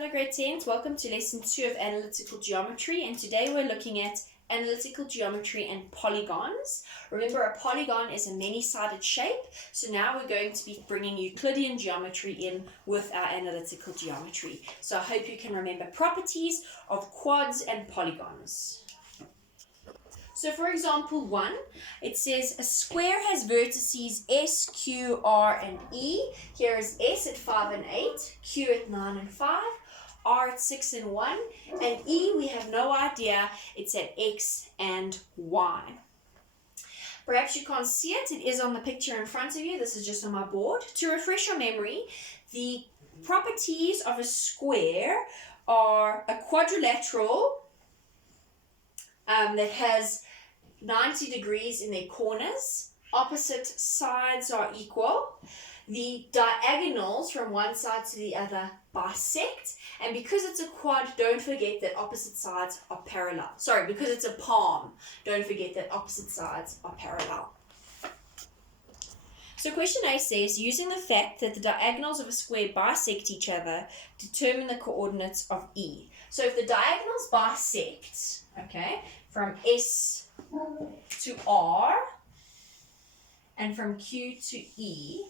Hello grade 10s, welcome to lesson 2 of analytical geometry, and today we're looking at analytical geometry and polygons. Remember, a polygon is a many-sided shape, so now we're going to be bringing Euclidean geometry in with our analytical geometry. So I hope you can remember properties of quads and polygons. So for example 1, it says a square has vertices S, Q, R, and E. Here is S at 5 and 8, Q at 9 and 5, R at 6 and 1, and E we have no idea, it's at X and Y. Perhaps you can't see it, it is on the picture in front of you, this is just on my board. To refresh your memory, the properties of a square are a quadrilateral that has 90 degrees in their corners, opposite sides are equal, the diagonals from one side to the other bisect, and because it's a quad, don't forget that opposite sides are parallel. Sorry, because it's a palm, don't forget that opposite sides are parallel. So question A says, using the fact that the diagonals of a square bisect each other, determine the coordinates of E. So if the diagonals bisect, okay, from S to R and from Q to E,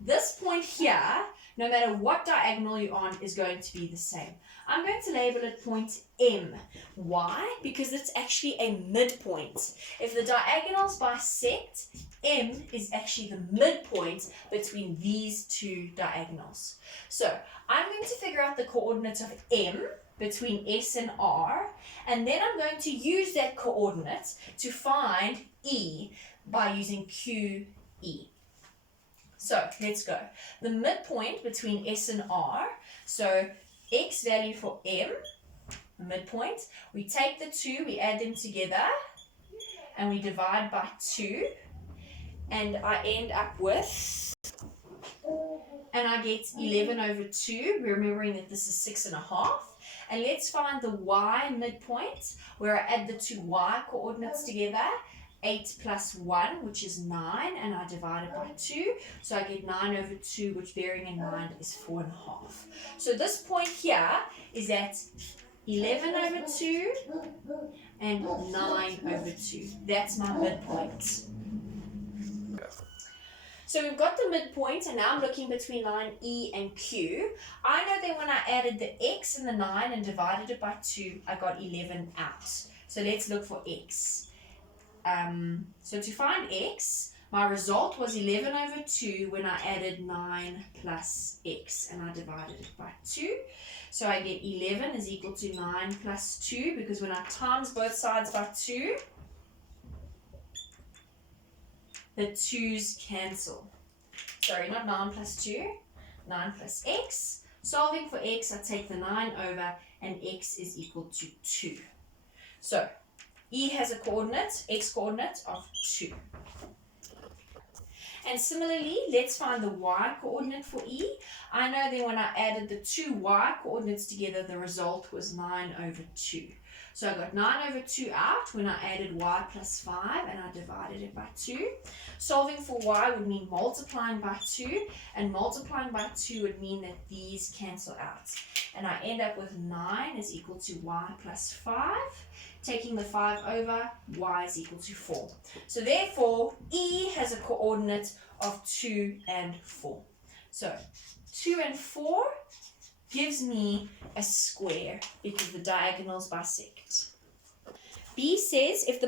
this point here, no matter what diagonal you're on, is going to be the same. I'm going to label it point M. Why? Because it's actually a midpoint. If the diagonals bisect, M is actually the midpoint between these two diagonals. So I'm going to figure out the coordinates of M between S and R, and then I'm going to use that coordinate to find E by using QE. So let's go. The midpoint between S and R, so X value for M, the midpoint, we take the two, we add them together, and we divide by 2, and I end up with, and I get 11 over 2, remembering that this is 6.5. And let's find the Y midpoint, where I add the two Y coordinates together, 8 plus 1, which is 9, and I divide it by 2. So I get 9 over 2, which bearing in mind is 4.5. So this point here is at 11 over 2 and 9 over 2. That's my midpoint. So we've got the midpoint, and now I'm looking between line E and Q. I know that when I added the X and the 9 and divided it by 2, I got 11 out. So let's look for X. So to find X, my result was 11 over 2 when I added 9 plus X, and I divided it by 2. So I get 11 is equal to 9 plus 2, because when I times both sides by 2, the 2's cancel. Sorry, not 9 plus 2, 9 plus X. Solving for X, I take the 9 over, and X is equal to 2. So E has a coordinate, X coordinate of 2. And similarly, let's find the Y coordinate for E. I know that when I added the two Y coordinates together, the result was 9 over 2. So I got 9 over 2 out when I added Y plus 5, and I divided it by 2. Solving for Y would mean multiplying by 2, and multiplying by 2 would mean that these cancel out. And I end up with 9 is equal to Y plus 5. Taking the 5 over, Y is equal to 4. So therefore, E has a coordinate of 2 and 4. So 2 and 4 gives me a square because the diagonals bisect. B says if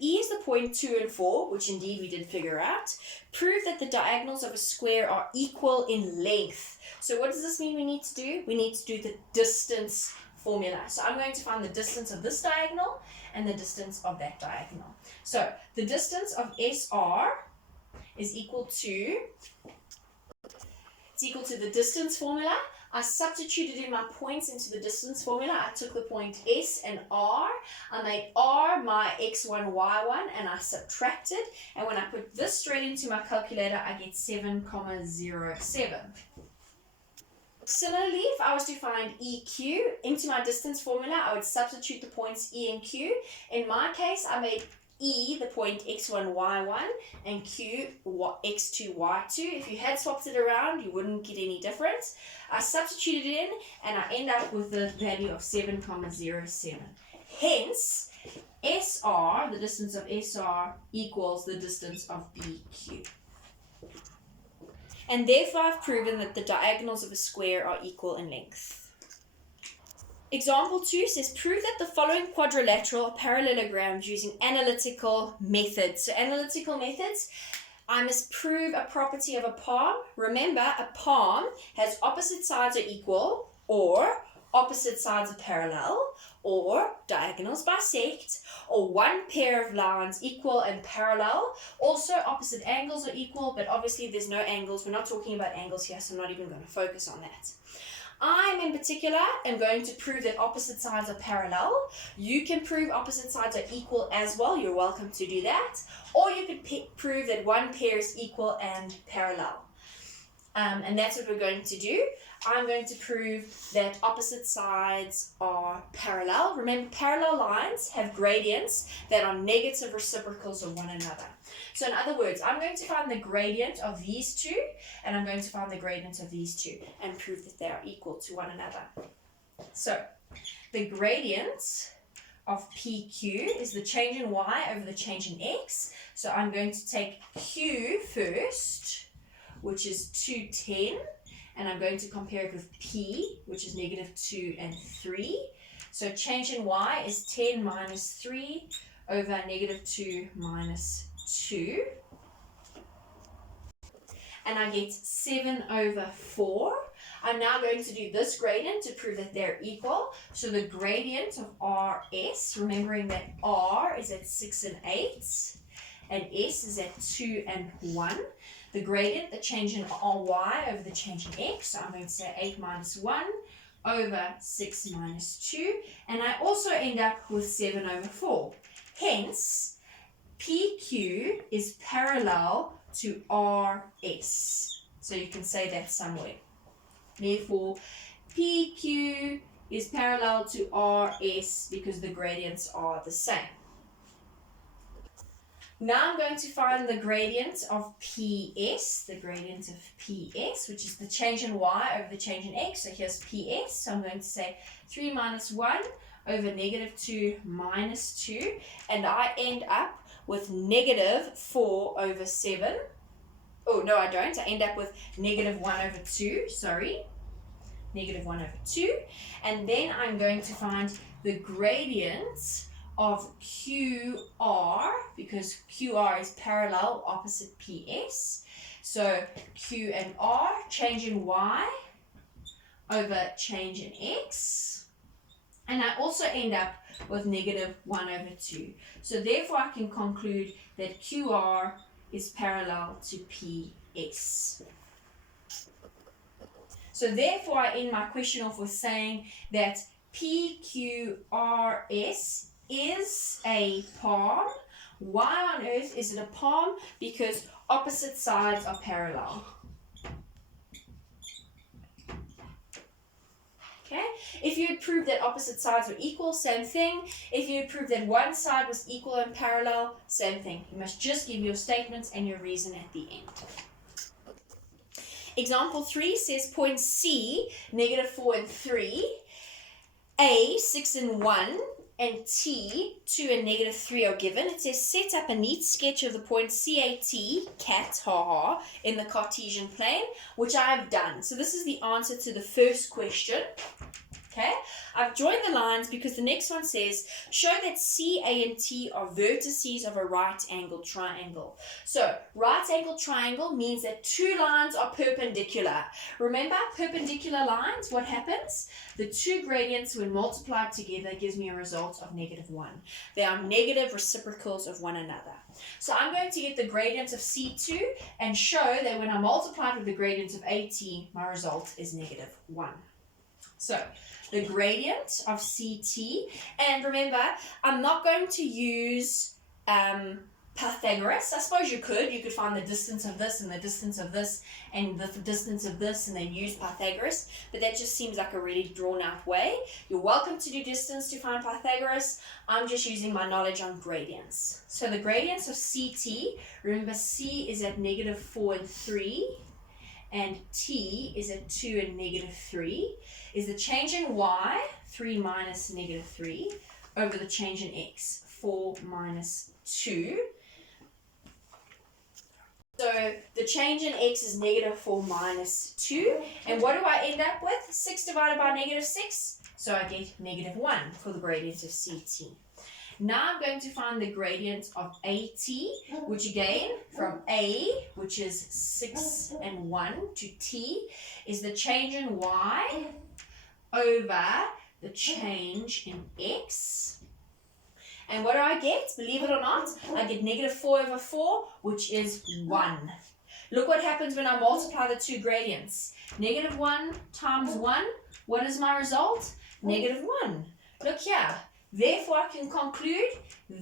E is the point 2 and 4, which indeed we did figure out, prove that the diagonals of a square are equal in length. So what does this mean we need to do? We need to do the distance formula. So I'm going to find the distance of this diagonal and the distance of that diagonal. So the distance of SR is equal to, the distance formula. I substituted in my points into the distance formula. I took the point S and R. I made R my X1, Y1, and I subtracted. And when I put this straight into my calculator, I get 7,07. Similarly, if I was to find EQ into my distance formula, I would substitute the points E and Q. In my case, I made E, the point x1, y1, and Q, x2, y2. If you had swapped it around, you wouldn't get any difference. I substituted it in, and I end up with the value of 7,07. Hence, SR, the distance of SR, equals the distance of BQ. And therefore, I've proven that the diagonals of a square are equal in length. Example 2 says, prove that the following quadrilateral are parallelograms using analytical methods. So analytical methods, I must prove a property of a palm. Remember, a palm has opposite sides are equal, or opposite sides are parallel, or diagonals bisect, or one pair of lines equal and parallel. Also, opposite angles are equal, but obviously there's no angles. We're not talking about angles here, so I'm not even going to focus on that. In particular am going to prove that opposite sides are parallel. You can prove opposite sides are equal as well. You're welcome to do that. Or you could prove that one pair is equal and parallel. And that's what we're going to do. I'm going to prove that opposite sides are parallel. Remember, parallel lines have gradients that are negative reciprocals of one another. So in other words, I'm going to find the gradient of these two, and I'm going to find the gradient of these two, and prove that they are equal to one another. So the gradient of PQ is the change in y over the change in x. So I'm going to take Q first, which is 210, and I'm going to compare it with P, which is -2 and 3. So change in y is 10 minus 3 over -2 minus 2. And I get 7 over 4. I'm now going to do this gradient to prove that they're equal. So the gradient of RS, remembering that R is at 6 and 8, and S is at 2 and 1. The gradient, the change in y over the change in x, so I'm going to say 8 minus 1 over 6 minus 2, and I also end up with 7 over 4. Hence, PQ is parallel to RS. So you can say that somewhere. Therefore, PQ is parallel to RS because the gradients are the same. Now I'm going to find the gradient of PS, which is the change in y over the change in x. So here's PS. So I'm going to say 3 minus 1 over -2 minus 2. And I end up with -4 over 7. Oh, no, I don't. I end up with -1 over 2. Sorry. -1 over 2. And then I'm going to find the gradient of QR, because QR is parallel opposite PS. So Q and R, change in Y over change in X. And I also end up with -1 over 2. So therefore I can conclude that QR is parallel to PS. So therefore I end my question off with saying that PQRS is a palm. Why on earth is it a palm? Because opposite sides are parallel. Okay? If you had proved that opposite sides were equal, same thing. If you had proved that one side was equal and parallel, same thing. You must just give your statements and your reason at the end. Example 3 says point C, -4 and 3, A, 6 and 1, and T, 2 and -3 are given. It says set up a neat sketch of the point CAT, cat, ha, in the Cartesian plane, which I have done. So this is the answer to the first question. Okay, I've joined the lines because the next one says, show that C, A, and T are vertices of a right-angled triangle. So, right-angled triangle means that two lines are perpendicular. Remember, perpendicular lines, what happens? The two gradients, when multiplied together, gives me a result of -1. They are negative reciprocals of one another. So I'm going to get the gradient of C2 and show that when I multiply it with the gradient of AT, my result is -1. So, the gradient of CT, and remember, I'm not going to use Pythagoras. I suppose you could find the distance of this and the distance of this and the distance of this and then use Pythagoras, but that just seems like a really drawn out way. You're welcome to do distance to find Pythagoras. I'm just using my knowledge on gradients. So the gradients of CT, remember C is at -4 and 3 and T is at 2 and -3, is the change in Y, 3 minus -3, over the change in X, 4 minus 2. So the change in X is -4 minus 2. And what do I end up with? 6 divided by -6. So I get -1 for the gradient of CT. Now I'm going to find the gradient of AT, which again, from A, which is 6 and 1, to T, is the change in Y over the change in X. And what do I get? Believe it or not, I get -4 over 4, which is 1. Look what happens when I multiply the two gradients. -1 times 1, what is my result? -1. Look here. Therefore, I can conclude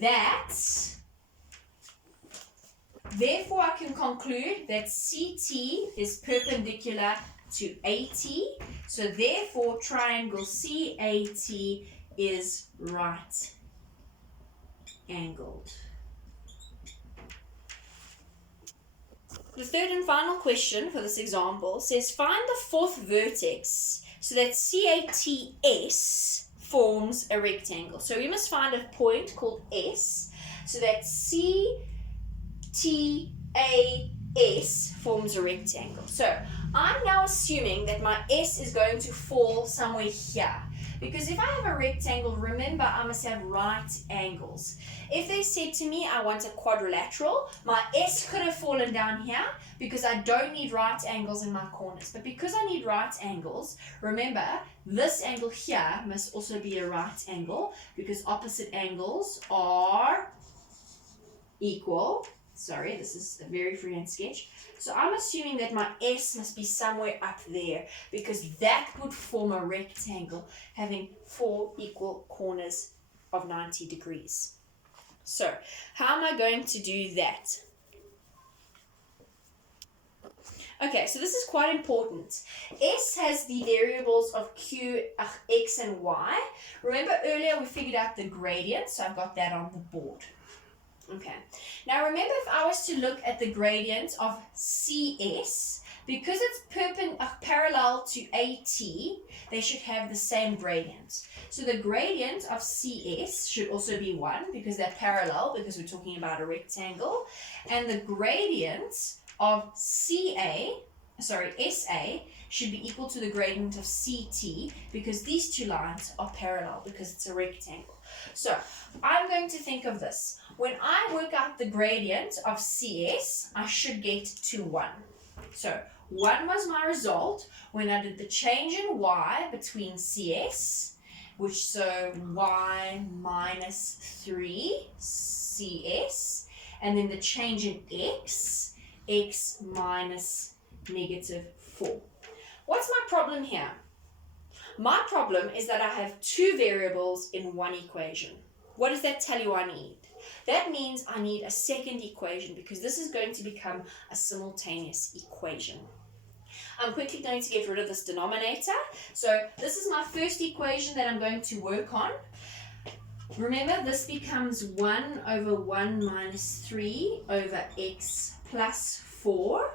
that CT is perpendicular to AT. So therefore, triangle CAT is right angled. The third and final question for this example says find the fourth vertex so that CATS forms a rectangle. So we must find a point called S so that CTAS forms a rectangle. So I'm now assuming that my S is going to fall somewhere here. Because if I have a rectangle, remember I must have right angles. If they said to me I want a quadrilateral, my S could have fallen down here because I don't need right angles in my corners. But because I need right angles, remember this angle here must also be a right angle because opposite angles are equal. Sorry, this is a very freehand sketch. So I'm assuming that my S must be somewhere up there because that would form a rectangle having 4 equal corners of 90 degrees. So how am I going to do that? Okay, so this is quite important. S has the variables of Q, X, and Y. Remember earlier we figured out the gradient, so I've got that on the board. Okay, now remember if I was to look at the gradient of CS, because it's parallel to AT, they should have the same gradient. So the gradient of CS should also be 1 because they're parallel because we're talking about a rectangle. And the gradient of SA should be equal to the gradient of CT because these two lines are parallel because it's a rectangle. So I'm going to think of this. When I work out the gradient of CS, I should get to 1. So 1 was my result when I did the change in Y between CS, which so Y minus 3 CS, and then the change in X, X minus -4. What's my problem here? My problem is that I have 2 variables in one equation. What does that tell you I need? That means I need a second equation because this is going to become a simultaneous equation. I'm quickly going to get rid of this denominator. So this is my first equation that I'm going to work on. Remember, this becomes 1 over 1 minus 3 over x plus 4.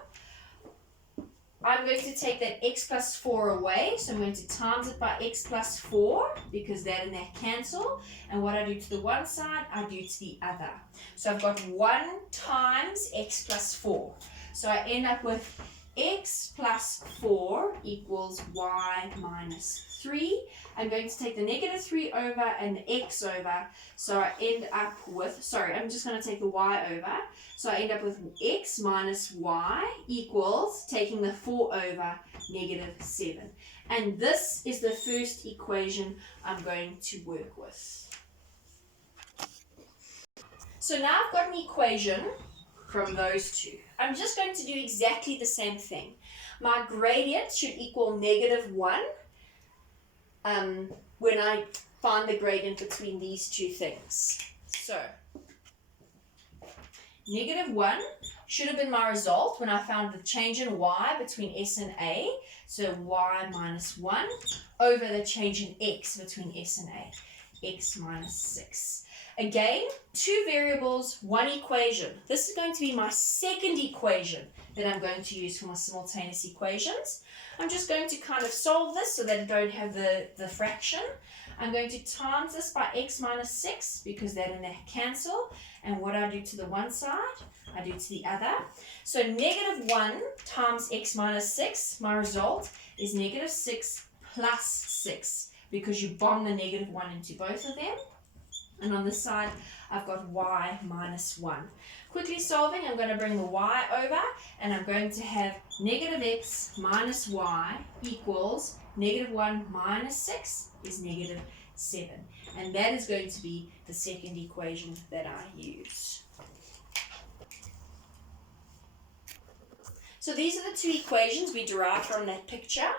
I'm going to take that x plus 4 away, so I'm going to times it by x plus 4 because that and that cancel. And what I do to the one side, I do to the other. So I've got 1 times x plus 4. So I end up with x plus 4 equals y minus 3. I'm going to take the -3 over and the x over. So I end up with, I'm just going to take the y over. So I end up with x minus y equals, taking the 4 over, -7. And this is the first equation I'm going to work with. So now I've got an equation from those two. I'm just going to do exactly the same thing. My gradient should equal -1 when I find the gradient between these two things. So negative 1 should have been my result when I found the change in y between s and a. So y minus 1 over the change in x between s and a, x minus 6. Again, 2 variables, 1 equation. This is going to be my second equation that I'm going to use for my simultaneous equations. I'm just going to kind of solve this so that I don't have the fraction. I'm going to times this by x minus 6 because that and that cancel. And what I do to the one side, I do to the other. So negative 1 times x minus 6, my result is negative 6 plus 6 because you bomb the negative 1 into both of them. And on this side, I've got y minus 1. Quickly solving, I'm going to bring the y over, and I'm going to have negative x minus y equals negative 1 minus 6 is negative 7. And that is going to be the second equation that I use. So these are the 2 equations we derived from that picture.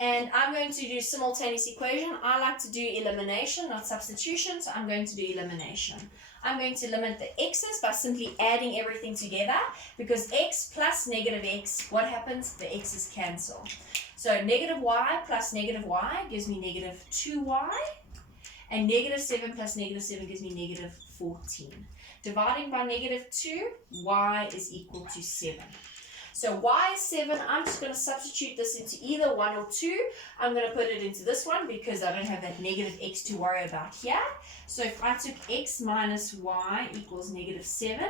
And I'm going to do simultaneous equation. I like to do elimination, not substitution, so I'm going to do elimination. I'm going to eliminate the x's by simply adding everything together, because x plus negative x, what happens? The x's cancel. So negative y plus negative y gives me negative 2y, and negative 7 plus negative 7 gives me negative 14. Dividing by negative 2, y is equal to 7. So y is 7, I'm just going to substitute this into either 1 or 2. I'm going to put it into this one because I don't have that negative x to worry about here. So if I took x minus y equals negative 7,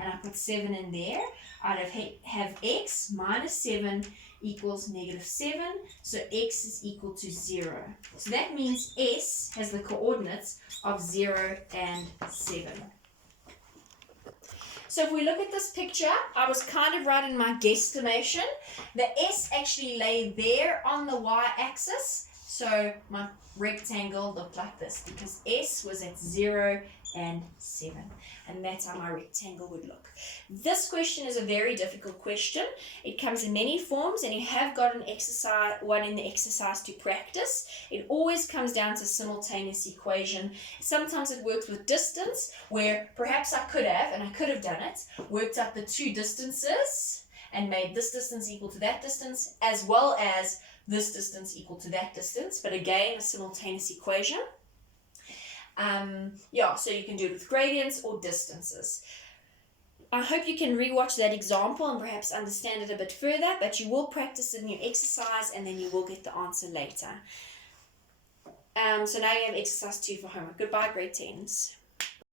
and I put 7 in there, I'd have x minus 7 equals negative 7, so x is equal to 0. So that means s has the coordinates of 0 and 7. So if we look at this picture, I was kind of right in my guesstimation. The s actually lay there on the y-axis, so my rectangle looked like this because s was at 0 and 7, and that's how my rectangle would look. This question is a very difficult question. It comes in many forms, and you have got one in the exercise to practice. It always comes down to simultaneous equation. Sometimes it works with distance, where perhaps I could have done it, worked out the 2 distances and made this distance equal to that distance, as well as this distance equal to that distance, but again, a simultaneous equation. So you can do it with gradients or distances. I hope you can rewatch that example and perhaps understand it a bit further, but you will practice it in your exercise and then you will get the answer later. So now you have exercise 2 for homework. Goodbye, grade 10s.